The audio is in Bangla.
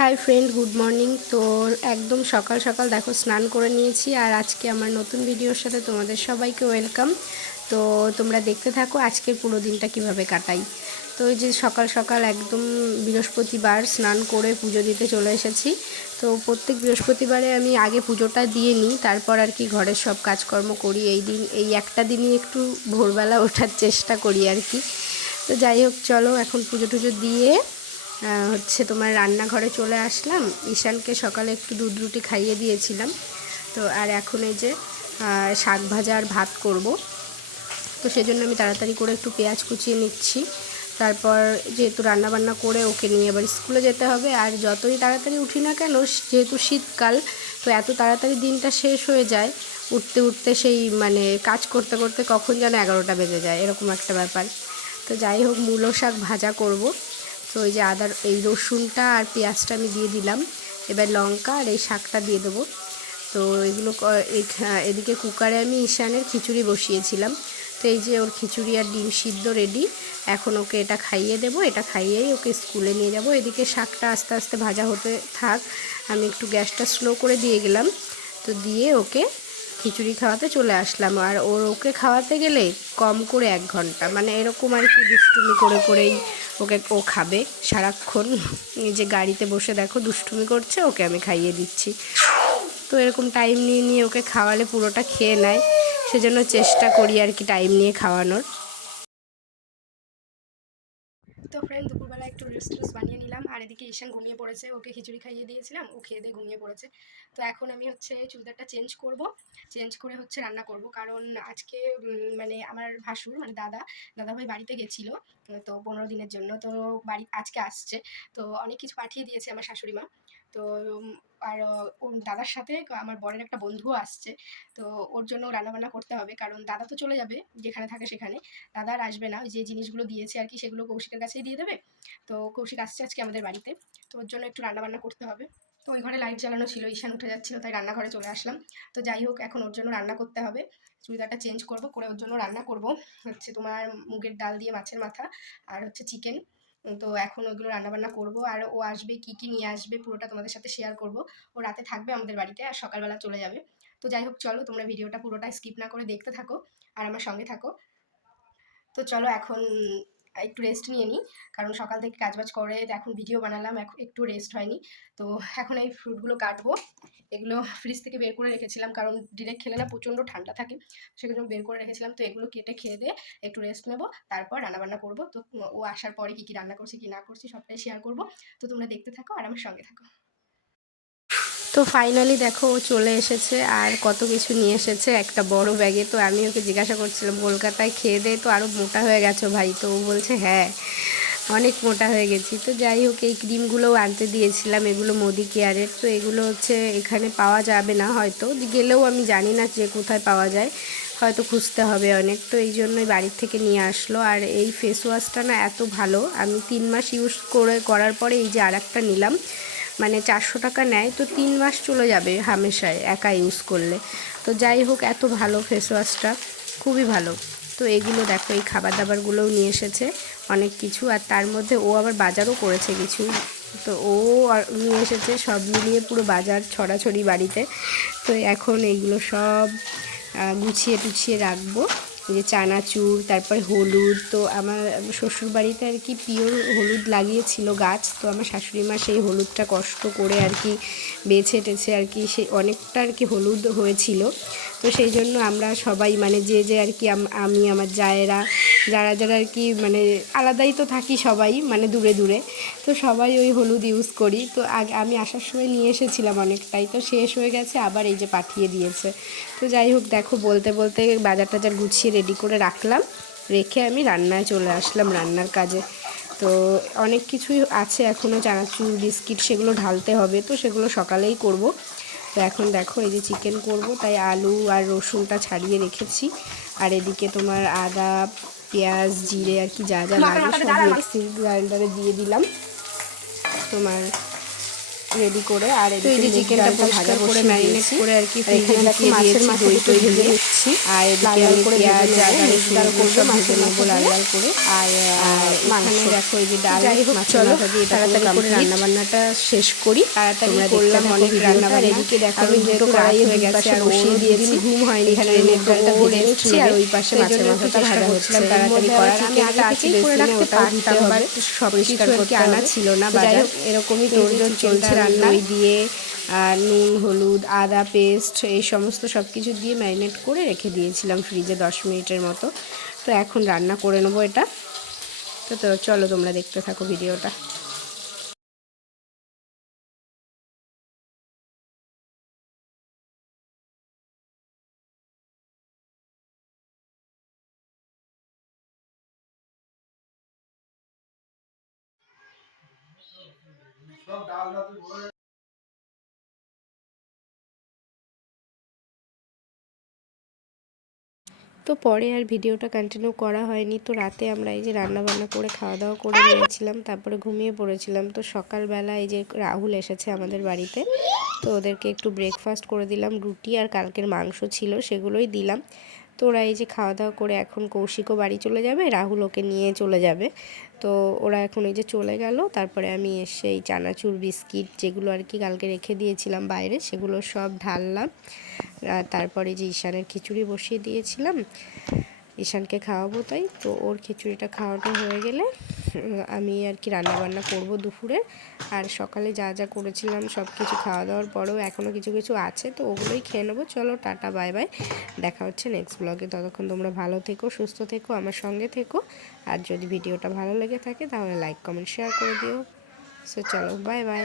Hi friend, good morning. তো একদম সকাল সকাল দেখো স্নান করে নিয়েছি, আর আজকে আমার নতুন ভিডিওর সাথে তোমাদের সবাইকে ওয়েলকাম। তো তোমরা দেখতে থাকো আজকের পুরো দিনটা কিভাবে কাটাই। তো এই যে সকাল সকাল একদম বৃহস্পতিবার স্নান করে পুজো দিতে চলে এসেছি। তো প্রত্যেক বৃহস্পতিবারে আমি আগে পুজোটা দিয়ে নিই, তারপর আর কি ঘরের সব কাজকর্ম করি। এই একটা দিনই একটু ভোরবেলা ওঠার চেষ্টা করি আর কি। তো যাই হোক, চলো এখন পুজো টুজো দিয়ে তোমার রান্নাঘরে চলে আসলাম। ঈশানকে সকালে একটু দুধ রুটি খাইয়ে দিয়েছিলাম। তো আর এখন এই যে শাক ভাজা আর ভাত করব। তো সেজন্য আমি তাড়াতাড়ি করে একটু পেঁয়াজ কুচিয়ে নিচ্ছি। তারপর যেহেতু রান্নাবান্না করে ওকে নিয়ে এবার স্কুলে যেতে হবে, আর যতই তাড়াতাড়ি উঠি না কেন, যেহেতু শীতকাল, তো এত তাড়াতাড়ি দিনটা শেষ হয়ে যায়। উঠতে উঠতে সেই মানে কাজ করতে করতে কখন যেন 11টা বেজে যায়, এরকম একটা ব্যাপার। তো যাই হোক, মূলো শাক ভাজা করব। তো এই যে এই রসুনটা আর পেঁয়াজটা আমি দিয়ে দিলাম। এবার লঙ্কা আর এই শাকটা দিয়ে দেবো। তো এগুলো এদিকে কুকারে আমি ঈশানের খিচুড়ি বসিয়েছিলাম। তো এই যে ওর খিচুড়ি আর ডিম সিদ্ধ রেডি। এখন ওকে এটা খাইয়ে দেবো, এটা খাইয়েই ওকে স্কুলে নিয়ে যাব। এদিকে শাকটা আস্তে আস্তে ভাজা হতে থাক, আমি একটু গ্যাসটা স্লো করে দিয়ে গেলাম। তো দিয়ে ওকে খিচুড়ি খাওয়াতে চলে আসলাম। আর ওকে খাওয়াতে গেলে কম করে 1 ঘন্টা, মানে এরকম আর কি দুষ্টুমি করে করেই ও খাবে সারাক্ষণ। এই যে গাড়িতে বসে দেখো দুষ্টুমি করছে, ওকে আমি খাইয়ে দিচ্ছি। তো এরকম টাইম নিয়ে নিয়ে ওকে খাওয়ালে পুরোটা খেয়ে নেয়, সেজন্য চেষ্টা করি আর কি টাইম নিয়ে খাওয়ানোর। তো ফ্রেন্ড, দুপুরবেলা একটু রিলস টিলস বানিয়ে নিলাম, আর এদিকে ঈশান ঘুমিয়ে পড়েছে। ওকে খিচুড়ি খাইয়ে দিয়েছিলাম, ও খেয়ে দিয়ে ঘুমিয়ে পড়েছে। তো এখন আমি চুলদারটা চেঞ্জ করব। চেঞ্জ করে রান্না করব, কারণ আজকে মানে আমার ভাসুর মানে দাদাভাই বাড়িতে গেছিলো। তো 15 দিনের জন্য তো বাড়ি আজকে আসছে। তো অনেক কিছু পাঠিয়ে দিয়েছে আমার শাশুড়ি মা। তো আর ওর দাদার সাথে আমার বরের একটা বন্ধুও আসছে। তো ওর জন্য রান্নাবান্না করতে হবে, কারণ দাদা তো চলে যাবে যেখানে থাকে সেখানে। দাদা আর আসবে না, যে জিনিসগুলো দিয়েছে আর কি সেগুলো কৌশিকের কাছেই দিয়ে দেবে। তো কৌশিক আসছে আজকে আমাদের বাড়িতে, তো ওর জন্য একটু রান্নাবান্না করতে হবে। তো ওই ঘরে লাইট জ্বালানো ছিল, ঈশান উঠে যাচ্ছিল, তাই রান্নাঘরে চলে আসলাম। তো যাই হোক, এখন ওর জন্য রান্না করতে হবে। চুড়িদারটা চেঞ্জ করব, করে ওর জন্য রান্না করব তোমার মুগের ডাল দিয়ে মাছের মাথা আর চিকেন। তো এখন ওইগুলো রান্নাবান্না করব, আর ও আসবে কি কি নিয়ে আসবে পুরোটা তোমাদের সাথে শেয়ার করব। ও রাতে থাকবে আমাদের বাড়িতে, আর সকালবেলা চলে যাবে। তো যাই হোক, চলো তোমরা ভিডিওটা পুরোটা স্কিপ না করে দেখতে থাকো আর আমার সঙ্গে থাকো। তো চলো এখন একটু রেস্ট নিয়ে নিই, কারণ সকাল থেকে কাজবাজ করে এখন ভিডিও বানালাম, এখন একটু রেস্ট হয়নি। তো এখন এই ফ্রুটগুলো কাটবো। এগুলো ফ্রিজ থেকে বের করে রেখেছিলাম, কারণ ডিরেক্ট খেলে না প্রচণ্ড ঠান্ডা থাকে, সেগুলো বের করে রেখেছিলাম। তো এগুলো কেটে খেয়ে দিয়ে একটু রেস্ট নেবো, তারপর রান্নাবান্না করবো। তো ও আসার পরে কী কী রান্না করছি কি না করছি সবটাই শেয়ার করবো। তো তোমরা দেখতে থাকো আর আমার সঙ্গে থাকো। তো ফাইনালি দেখো ও চলে এসেছে, আর কত কিছু নিয়ে এসেছে একটা বড় ব্যাগে। তো আমি ওকে জিজ্ঞাসা করছিলাম, কলকাতায় খেয়ে দিয়ে তো আরও মোটা হয়ে গেছো ভাই? তো ও বলছে হ্যাঁ, অনেক মোটা হয়ে গেছি। তো যাই হোক, এই ক্রিমগুলোও আনতে দিয়েছিলাম, এগুলো মোদি কেয়ারের। তো এগুলো এখানে পাওয়া যাবে না হয়তো, গেলেও আমি জানি না যে কোথায় পাওয়া যায়, হয়তো খুঁজতে হবে অনেক। তো এই জন্যই বাড়ির থেকে নিয়ে আসলো। আর এই ফেস ওয়াশটা না এত ভালো, আমি 3 মাস ইউজ করার পরে এই যে আরেকটা নিলাম, মানে 400 টাকা নেয়। তো 3 মাস চলে যাবে হামেশায় একা ইউজ করলে। তো যাই হোক, এত ভালো ফেস ওয়াশটা, খুবই ভালো। তো এগুলো দেখো, এই খাবার দাবারগুলোও নিয়ে এসেছে অনেক কিছু, আর তার মধ্যে ও আবার বাজারও করেছে কিছু। তো ও নিয়ে এসেছে সব মিলিয়ে পুরো বাজার ছড়াছড়ি বাড়িতে। তো এখন এইগুলো সব গুছিয়ে টুছিয়ে রাখবো। যে চানাচুর, তারপর হলুদ। তো আমার শ্বশুর বাড়িতে আর কি পিওর হলুদ লাগিয়েছিল গাছ। তো আমার শাশুড়ি মা সেই হলুদটা কষ্ট করে আর কি বেছে টেছে আর কি সেই অনেকটা আর কি হলুদ হয়েছিল। তো সেই জন্য আমরা সবাই মানে যে আর কি আমি আমার জায়েরা যারা যারা আর কি মানে আলাদাই তো থাকি সবাই, মানে দূরে দূরে। তো সবাই ওই হলুদ ইউজ করি। তো আমি আসার সময় নিয়ে এসেছিলাম অনেকটাই, তো শেষ হয়ে গেছে, আবার এই যে পাঠিয়ে দিয়েছে। তো যাই হোক, দেখো বলতে বলতে বাজার টাজার গুছিয়ে রেডি করে রাখলাম, রেখে আমি রান্নায় চলে আসলাম, রান্নার কাজে। তো অনেক কিছুই আছে এখনও, চানাচুর বিস্কিট সেগুলো ঢালতে হবে, তো সেগুলো সকালেই করব। তো এখন দেখো এই যে চিকেন করব, তাই আলু আর রসুনটা ছাড়িয়ে রেখেছি। আর এদিকে তোমার আদা পেঁয়াজ জিরে আর কি যা যা লাগে সব মিক্সির গ্রাইন্ডারে দিয়ে দিলাম। তোমার রেডি করে, আর তো এই যে চিকেনটা পরিষ্কার করে ম্যারিনেট করে আর কি ফ্রিজে ঢুকিয়ে দিয়েছি দই টই দিয়ে নিচ্ছি। আর এদিকে আমি পেঁয়াজ আদা রসুন সব ভেজে নেবো লাল লাল করে। আর এখানে দেখো এই যে ডাল মাছের মাথা দিয়ে তাড়াতাড়ি করে রান্নাবান্নাটা শেষ করি। তাড়াতাড়ি করলাম অনেক রান্নাবান্না। এদিকে দেখো আমি দুটো কড়াই হয়ে গেছে আর বসিয়ে দিয়েছি। ঘুম হয়নি, এখানে ডালটা ভেজে নিচ্ছি আর ওই পাশে মাছের মাথাটা ভাজা হচ্ছিল তাড়াতাড়ি করার। আমি আগে থেকেই করে রাখতে পারতাম, বাট সব কিছু আর কি আনা ছিল না বাজার। এরকমই তোড়জোড় চলছে রান্না। দই দিয়ে নুন হলুদ আদা পেস্ট এই সমস্ত সব কিছু দিয়ে ম্যারিনেট করে রেখে দিয়েছিলাম ফ্রিজে 10 মিনিটের মতো। তো এখন রান্না করে নেবো এটা। তো চলো তোমরা দেখতে থাকো ভিডিওটা। তো পরে আর ভিডিওটা কন্টিনিউ করা হয়নি। তো রাতে আমরা এই যে রান্নাবান্না করে খাওয়া দাওয়া করে নিয়েছিলাম, তারপরে ঘুমিয়ে পড়েছিলাম। তো সকালবেলা এই যে রাহুল এসেছে আমাদের বাড়িতে, তো ওদেরকে একটু ব্রেকফাস্ট করে দিলাম, রুটি আর কালকের মাংস ছিল সেগুলোই দিলাম। তো ওরা এই যে খাওয়া দাওয়া করে এখন কৌশিকও বাড়ি চলে যাবে, রাহুল ওকে নিয়ে চলে যাবে। তো ওরা এখন এই যে চলে গেল। তারপরে আমি এসে এই চানাচুর বিস্কিট যেগুলো আর কি কালকে রেখে দিয়েছিলাম বাইরে সেগুলো সব ঢাললাম। তারপরে যে ঈশানের খিচুড়ি বসিয়ে দিয়েছিলাম, ঈশানকে খাওয়াবো তাই। তো ওর খিচুড়িটা খাওয়ানো হয়ে গেলে আমি আর কি রান্নাবান্না করব দুপুরে। আর সকালে যা যা করেছিলাম সব কিছু খাওয়া দাওয়ার পরেও এখনও কিছু কিছু আছে, তো ওগুলোই খেয়ে নেবো। চলো টাটা বাই বাই, দেখা হচ্ছে নেক্সট ব্লগে। ততক্ষণ তোমরা ভালো থেকো সুস্থ থেকো আমার সঙ্গে থেকো। আর যদি ভিডিওটা ভালো লেগে থাকে তাহলে লাইক কমেন্ট শেয়ার করে দিও। সো চলো বাই বাই।